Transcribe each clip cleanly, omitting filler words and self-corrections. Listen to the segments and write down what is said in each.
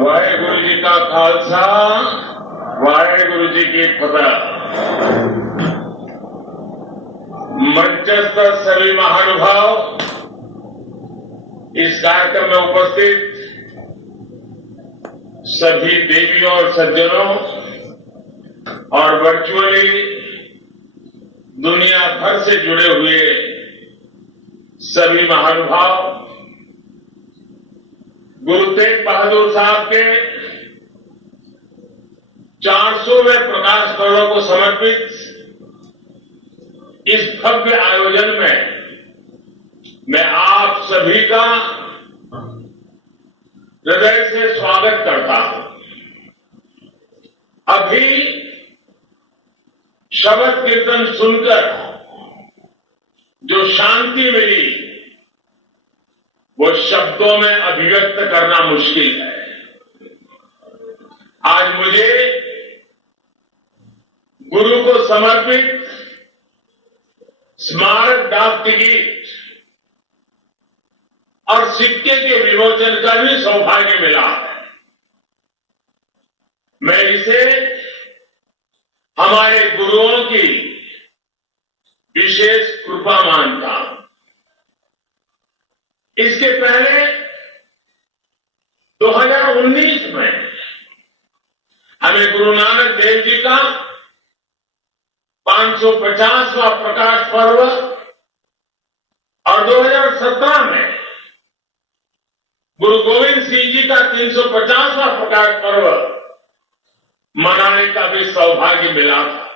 वाहेगुरु जी का खालसा वाहेगुरु जी की फतह। मंचस्थ सभी महानुभाव, इस कार्यक्रम में उपस्थित सभी देवियों और सज्जनों और वर्चुअली दुनिया भर से जुड़े हुए सभी महानुभाव, गुरु तेग बहादुर साहब के 400वें प्रकाश पर्व को समर्पित इस भव्य आयोजन में मैं आप सभी का हृदय से स्वागत करता हूं। अभी शब्द कीर्तन सुनकर जो शांति मिली वो शब्दों में अभिव्यक्त करना मुश्किल है। आज मुझे गुरु को समर्पित स्मारक डाक टिकट और सिक्के के विमोचन का भी सौभाग्य मिला है। मैं इसे हमारे गुरुओं की विशेष कृपा मानता हूं। इसके पहले 2019 में हमें गुरु नानक देव जी का 550वां प्रकाश पर्व और 2017 में गुरु गोविंद सिंह जी का 350वां प्रकाश पर्व मनाने का भी सौभाग्य मिला था।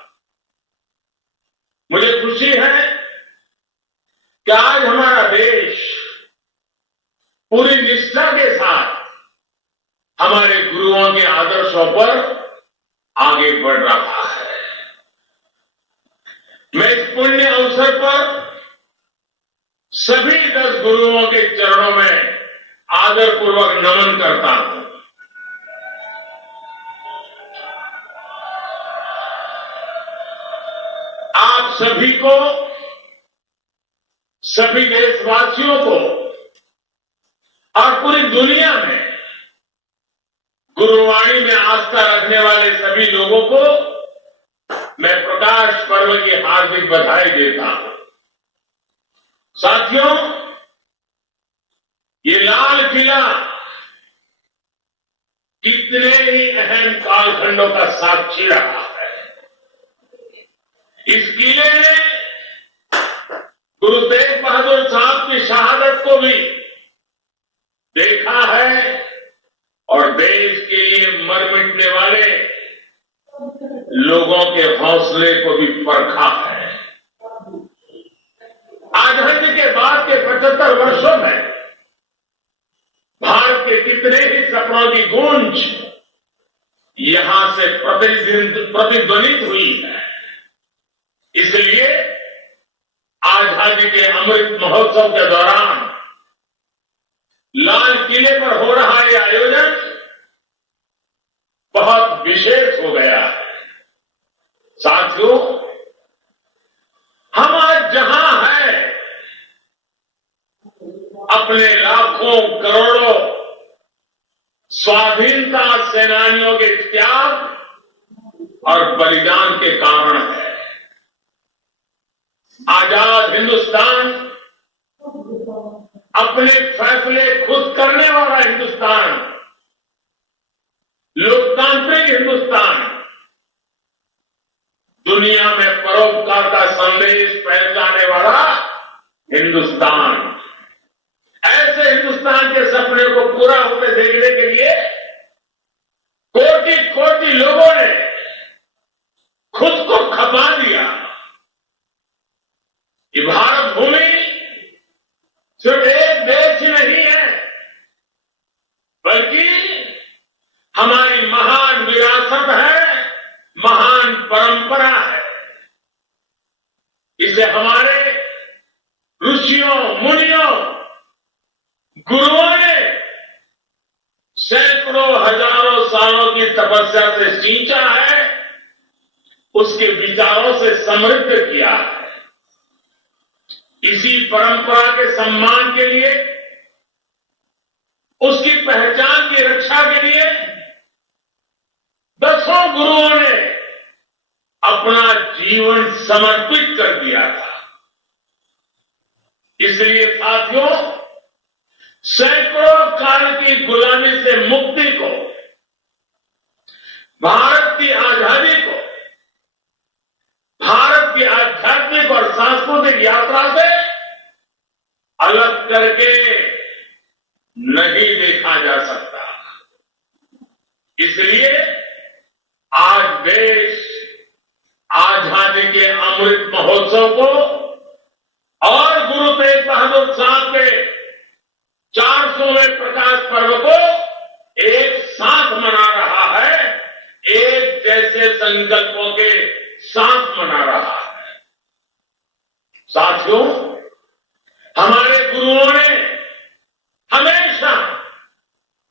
मुझे खुशी है कि आज हमारा देश पूरी निष्ठा के साथ हमारे गुरुओं के आदर्शों पर आगे बढ़ रहा है। मैं इस पुण्य अवसर पर सभी 10 गुरुओं के चरणों में आदरपूर्वक नमन करता हूं। आप सभी को, सभी देशवासियों को और पूरी दुनिया में गुरुवाणी में आस्था रखने वाले सभी लोगों को मैं प्रकाश पर्व की हार्दिक बधाई देता हूं। साथियों, ये लाल किला कितने ही अहम कालखंडों का साक्षी रहा है। इस किले ने गुरु तेग बहादुर साहब की शहादत को भी देखा है और देश के लिए मर मिटने वाले लोगों के हौसले को भी परखा है। आजादी के बाद के 75 वर्षों में भारत के कितने ही सपनों की गूंज यहां से प्रतिध्वनित हुई है। इसलिए आजादी के अमृत महोत्सव के दौरान लाल किले पर हो रहा यह आयोजन बहुत विशेष हो गया है। साथियों, हम आज जहां हैं, अपने लाखों करोड़ों स्वाधीनता सेनानियों के त्याग और बलिदान के कारण है। आजाद हिंदुस्तान, अपने फैसले खुद करने वाला हिंदुस्तान, लोकतांत्रिक हिंदुस्तान, दुनिया में परोपकार का संदेश पहुंचाने वाला हिंदुस्तान, ऐसे हिंदुस्तान के सपने को पूरा होते देखने के लिए कोटि कोटि लोगों ने खुद को खपा दिया। ये भारत भूमि सिर्फ एक देश ही नहीं है, बल्कि हमारी महान विरासत है, महान परंपरा है। इसे हमारे ऋषियों, मुनियों, गुरुओं ने सैकड़ों हजारों सालों की तपस्या से सींचा है, उसके विचारों से समृद्ध किया है। इसी परंपरा के सम्मान के लिए, उसकी पहचान की रक्षा के लिए दसों गुरुओं ने अपना जीवन समर्पित कर दिया था। इसलिए साथियों, सैकड़ों काल की गुलामी से मुक्ति को, भारत की आजादी को, भारत की आध्यात्मिक और सांस्कृतिक यात्रा से अलग करके नहीं देखा जा सकता। इसलिए आज देश आजादी के अमृत महोत्सव को और गुरु तेग बहादुर साहब के 400वें प्रकाश पर्व को एक साथ मना रहा है, एक जैसे संकल्पों के साथ मना रहा है। साथियों, हमारे गुरुओं ने हमेशा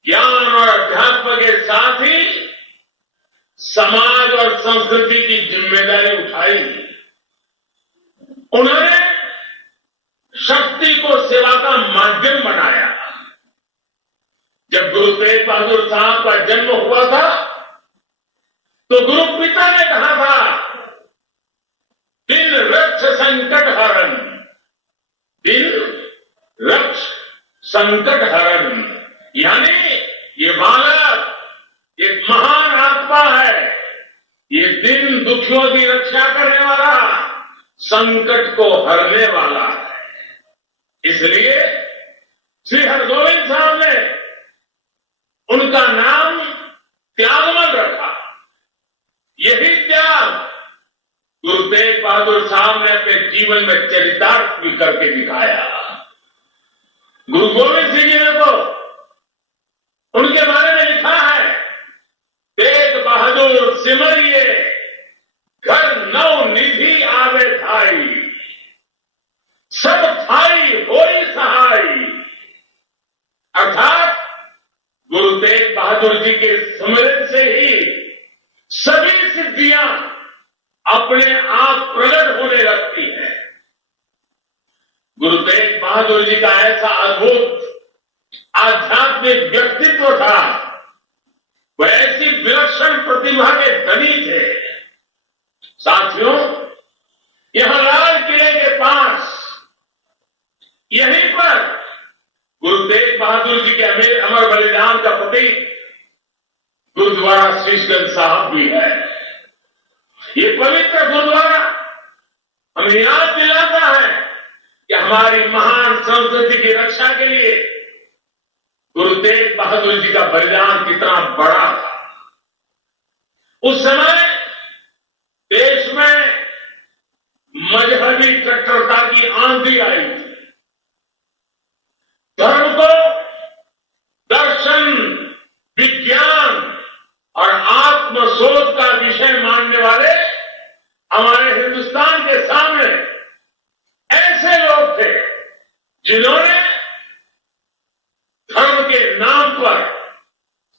ज्ञान और अध्यात्म के साथ ही समाज और संस्कृति की जिम्मेदारी उठाई। उन्होंने शक्ति को सेवा का माध्यम बनाया। जब गुरु तेग बहादुर साहब का जन्म हुआ था तो गुरु पिता ने कहा था, दिन रक्ष संकट हरण, दिन रक्ष संकट हरण, यानी ये बालक एक महान आत्मा है, ये दिन दुखियों की रक्षा करने वाला, संकट को हरने वाला है। इसलिए श्री हरगोविंद साहब ने उनका नाम त्यागमल रखा। यही त्याग गुरु तेग बहादुर साहब ने अपने जीवन में चरितार्थ भी करके दिखाया। गुरु गोविंद सिंह जी ने तो उनके बारे में लिखा है, तेग बहादुर सिमरिए घर नौ निधि आवे थाई, सब थाई होई सहाय। अर्थात गुरु तेग बहादुर जी के स्मरण से ही सभी सिद्धियां अपने आप प्रकट होने लगती हैं। गुरु तेग बहादुर जी का ऐसा अद्भुत आध्यात्मिक व्यक्तित्व था, वह ऐसी विलक्षण प्रतिभा के धनी थे। साथियों, यहां लाल किले के पास, यहीं पर गुरु तेग बहादुर जी के अमर बलिदान का प्रतीक गुरुद्वारा शीशगंज साहब भी है। ये पवित्र गुरुद्वारा हमें याद दिलाता है कि हमारी महान संस्कृति की रक्षा के लिए गुरु तेग बहादुर जी का बलिदान कितना बड़ा था। उस समय देश में मजहबी कट्टरता की आंधी आई थी। धर्म को दर्शन, विज्ञान और आत्मशोध का विषय मानने वाले हमारे हिंदुस्तान के सामने ऐसे लोग थे जिन्होंने धर्म के नाम पर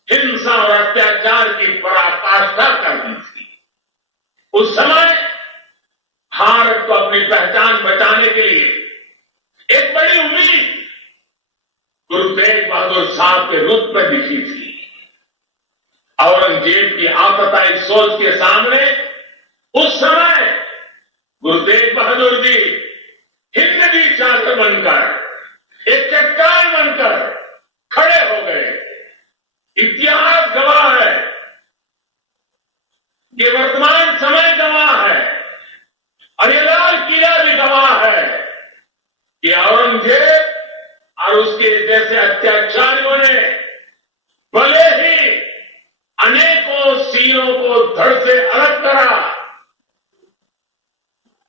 हिंसा और अत्याचार की पराकाष्ठा कर दी थी। उस समय भारत को अपनी पहचान बचाने के लिए एक बड़ी उम्मीद गुरु तेग बहादुर साहब के रूप में दिखी थी। औरंगजेब की आतताई सोच के सामने उस समय गुरु तेग बहादुर जी हिंदवी छात्र बनकर, एक चट्टान बनकर खड़े हो गए। इतिहास गवाह है, ये वर्तमान समय गवाह है और ये लाल किला भी गवाह है कि औरंगजेब और उसके जैसे अत्याचारियों ने भले ही अनेकों सीरों को धड़ से अलग करा,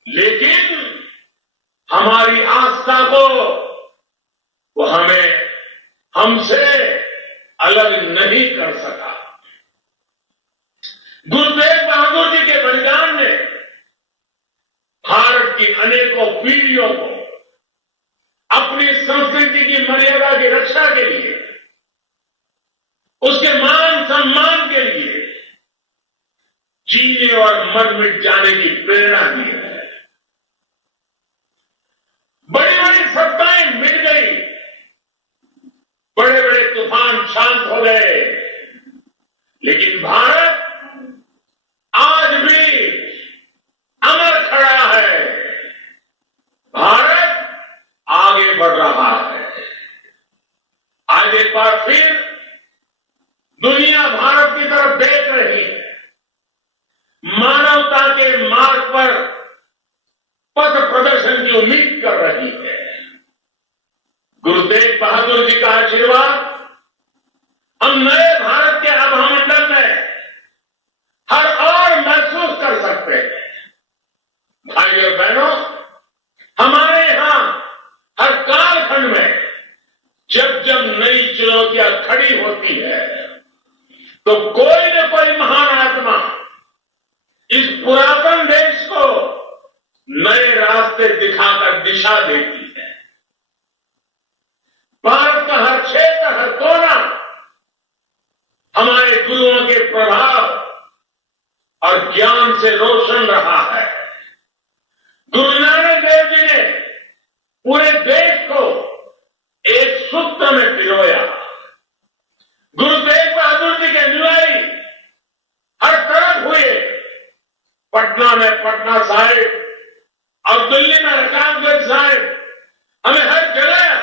लेकिन हमारी आस्था को वो हमसे अलग नहीं कर सका। गुरु तेग बहादुर जी के बलिदान ने भारत की अनेकों पीढ़ियों को अपनी संस्कृति की मर्यादा की रक्षा के लिए, उसके मान सम्मान के लिए जीने और मर मिट जाने की प्रेरणा दी है। बड़ी बड़ी सत्ताएं मिट गई, बड़े बड़े तूफान शांत हो गए, लेकिन भारत आज भी अमर खड़ा है। भारत आगे बढ़ रहा है। आज एक बार फिर दुनिया भारत की तरफ देख रही है। मानवता के मार्ग पर पथ प्रदर्शन की उम्मीद कर रही है। गुरु तेग बहादुर जी का आशीर्वाद हम नए भारत के आभामंडल में हर और महसूस कर सकते हैं। भाई और बहनों, हमारे यहां हर कालखंड में जब जब नई चुनौतियां खड़ी होती है तो कोई न कोई महान आत्मा इस पुरातन देश को नए रास्ते दिखाकर दिशा देती है। भारत का हर क्षेत्र, हर कोना हमारे गुरुओं के प्रभाव और ज्ञान से रोशन रहा है। गुरु नानक देव जी ने पूरे देश को एक सूत्र में पिरोया। गुरु तेग बहादुर जी के अनुयायी हर तरफ हुए। पटना में पटना साहिब और दिल्ली में रकाबगंज साहिब, हमें हर जगह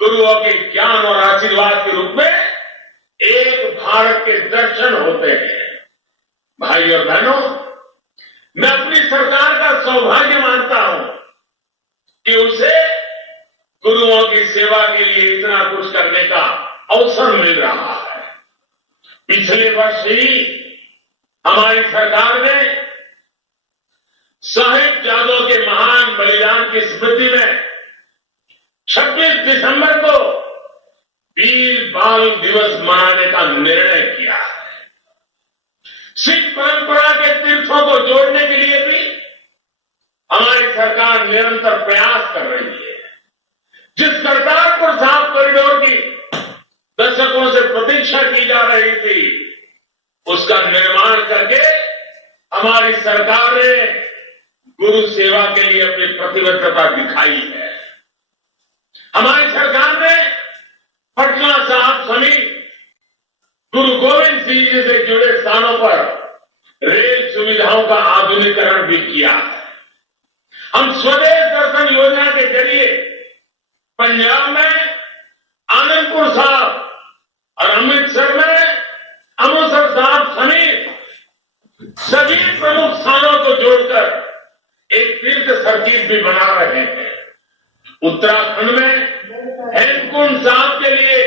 गुरुओं के ज्ञान और आशीर्वाद के रूप में एक भारत के दर्शन होते हैं। भाई और बहनों, मैं अपनी सरकार का सौभाग्य मानता हूं कि उसे गुरुओं की सेवा के लिए इतना कुछ करने का अवसर मिल रहा है। पिछले वर्ष ही हमारी सरकार ने साहिबजादों के महान बलिदान की स्मृति में 26 दिसंबर को वीर बाल दिवस मनाने का निर्णय किया है। सिख परंपरा के तीर्थों को जोड़ने के लिए भी हमारी सरकार निरंतर प्रयास कर रही है। जिस करतारपुर साहिब कॉरिडोर की दशकों से प्रतीक्षा की जा रही थी, उसका निर्माण करके हमारी सरकार ने गुरु सेवा के लिए अपनी प्रतिबद्धता दिखाई है। हमारी सरकार ने पटना साहिब समेत गुरु गोविंद सिंह जी से जुड़े स्थानों पर रेल सुविधाओं का आधुनिकीकरण भी किया है। हम स्वदेश दर्शन योजना के जरिए पंजाब में आनंदपुर साहिब और अमृतसर में अमृतसर साहिब समेत सभी प्रमुख स्थानों को जोड़कर एक तीर्थ सर्किट भी बना रहे हैं। उत्तराखंड में हेमकुंड साहिब के लिए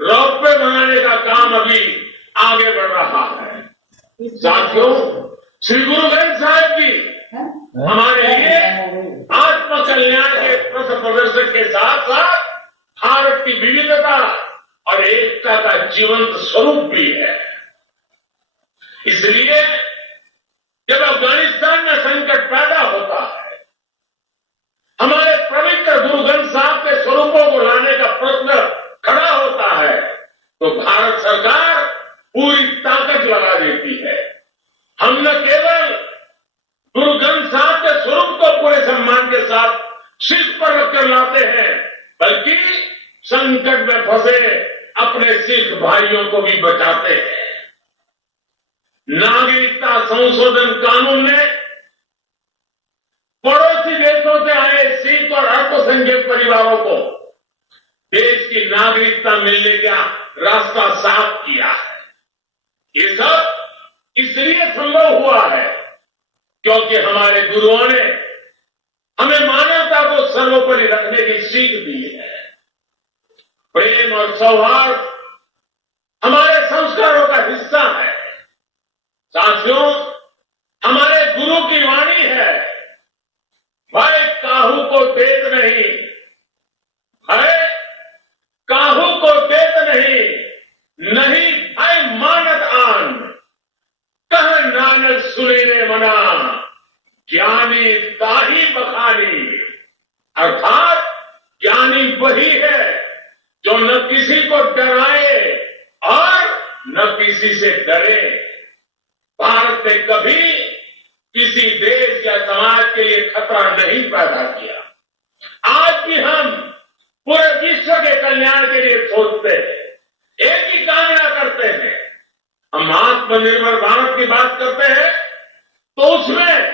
रोपवे बनाने का काम अभी आगे बढ़ रहा है। साथियों, श्री गुरु ग्रंथ साहिब जी हमारे लिए आत्म कल्याण के पथ प्रदर्शक के साथ साथ भारत की विविधता और एकता का जीवंत स्वरूप भी है। इसलिए जब अफगानिस्तान में संकट पैदा होता है, हमारे पवित्र गुरु ग्रंथ साहिब के स्वरूपों को लाने का प्रश्न खड़ा होता है, तो भारत सरकार पूरी ताकत लगा देती है। हम न केवल गुरु ग्रंथ साहिब के स्वरूप को पूरे सम्मान के साथ सिर पर रखकर लाते हैं, बल्कि संकट में फंसे अपने सिख भाइयों को भी बचाते हैं। नागरिकता संशोधन कानून ने पड़ोसी देशों से आए सिख और अल्पसंख्यक परिवारों को देश की नागरिकता मिलने का रास्ता साफ किया है। ये सब इसलिए संभव हुआ है क्योंकि हमारे गुरुओं ने हमें मानवता को सर्वोपरि रखने की सीख दी है। प्रेम और सौहार्द हमारे संस्कारों का हिस्सा है। साथियों, हमारे गुरु की वाणी है, भाई काहू को देत नहीं, भाई काहू को देत नहीं, नहीं भाई मानत आन, कह नानक सुने ने मना, ज्ञानी ताही बखानी। अर्थात ज्ञानी वही है जो न किसी को डराए और न किसी से डरे। भारत ने कभी किसी देश या समाज के लिए खतरा नहीं पैदा किया। आज भी हम पूरे विश्व के कल्याण के लिए सोचते हैं, एक ही कामना करते हैं, हम आत्मनिर्भर भारत की बात करते हैं तो उसमें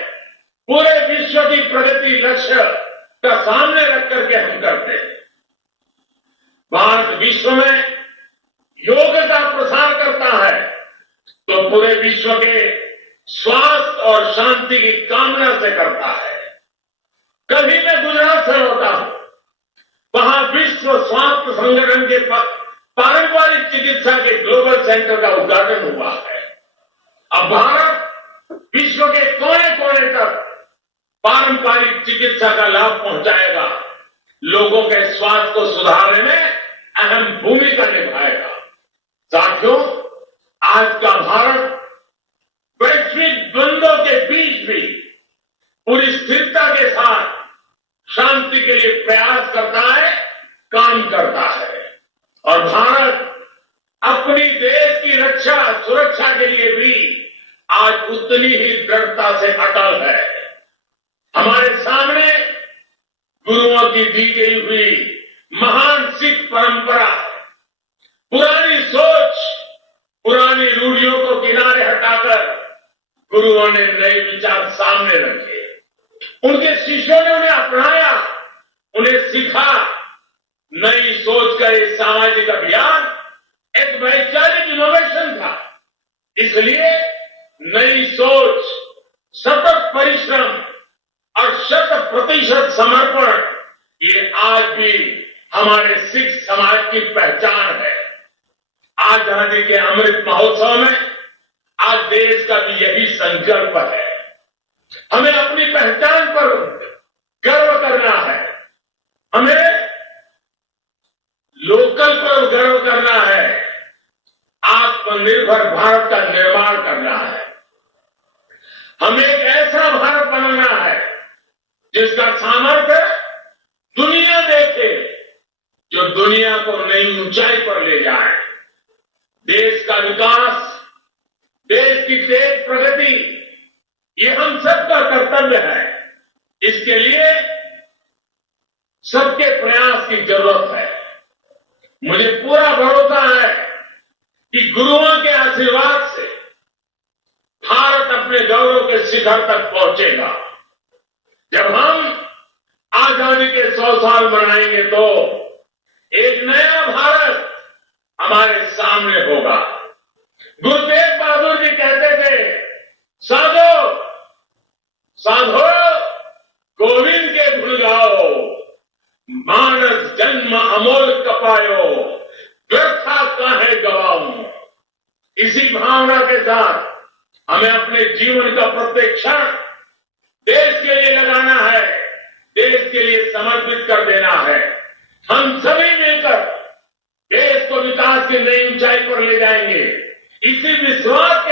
पूरे विश्व की प्रगति लक्ष्य का सामने रख करके हम करते हैं। भारत विश्व में योग का प्रसार करता है तो पूरे विश्व के स्वास्थ्य और शांति की कामना से करता है। कभी मैं गुजरात से लौटा हूं, वहां विश्व स्वास्थ्य संगठन के पारंपरिक चिकित्सा के ग्लोबल सेंटर का उद्घाटन हुआ है। अब भारत विश्व के कोने कोने तक पारंपरिक चिकित्सा का लाभ पहुंचाएगा, लोगों के स्वास्थ्य को सुधारने में अहम भूमिका निभाएगा। साथियों, आज का भारत वैश्विक द्वंद्वों के बीच भी पूरी स्थिरता के साथ शांति के लिए प्रयास करता है, काम करता है। और भारत अपनी देश की रक्षा सुरक्षा के लिए भी आज उतनी ही दृढ़ता से अटल है। हमारे सामने गुरुओं की दी गई हुई महान सिख परंपरा, पुरानी सोच, पुरानी रूढ़ियों को किनारे हटाकर गुरुओं ने नए विचार सामने रखे। उनके शिष्यों ने उन्हें अपनाया, उन्हें सिखा। नई सोच का एक सामाजिक अभियान एक वैचारिक इनोवेशन था। इसलिए नई सोच, सतत परिश्रम और 100% समर्पण, ये आज भी हमारे सिख समाज की पहचान है। आजादी के अमृत महोत्सव में आज देश का भी यही संकल्प है। हमें अपनी पहचान पर गर्व करना है, हमें लोकल पर गर्व करना है, आत्मनिर्भर भारत का निर्माण करना है। हमें एक ऐसा भारत बनाना है जिसका सामर्थ्य दुनिया देखे, जो दुनिया को नई ऊंचाई पर ले जाए। देश का विकास, देश की तेज प्रगति, ये हम सबका कर्तव्य है। इसके लिए सबके प्रयास की जरूरत है। मुझे पूरा भरोसा है कि गुरुओं के आशीर्वाद से भारत अपने गौरव के शिखर तक पहुंचेगा। जब हम आजादी के 100 साल मनाएंगे तो एक नया भारत हमारे सामने होगा। गुरु तेग बहादुर जी कहते थे, साधो साधो गोविंद के धुन गाओ, मानस जन्म अमोल कपायो, व्यर्था काहे गवाऊं। इसी भावना के साथ हमें अपने जीवन का प्रत्येक क्षण देश के लिए लगाना है, देश के लिए समर्पित कर देना है। हम सभी मिलकर देश को विकास की नई ऊंचाई पर ले जाएंगे। इसी विश्वास